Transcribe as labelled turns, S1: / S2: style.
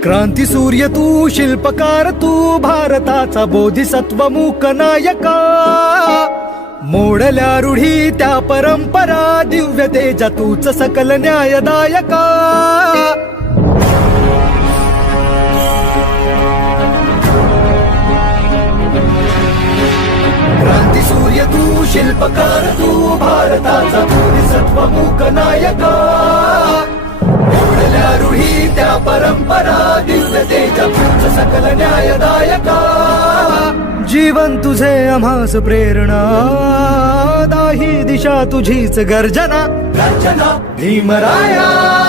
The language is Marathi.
S1: सूर्य तू शिल्पकार तू भारताचा बोधिसत्वमुक नायका मोडल्या रूढी त्या परंपरा दिव्य तेज सकल च सकलन्यायदायका क्रांतीसूर्य तू शिल्पकार तू भारताचा नायका परम्परा म्परा सकल न्यायदायका जीवन् तुझे अमास प्रेरणा दाही दिशा तुझीच गर्जना भीमराय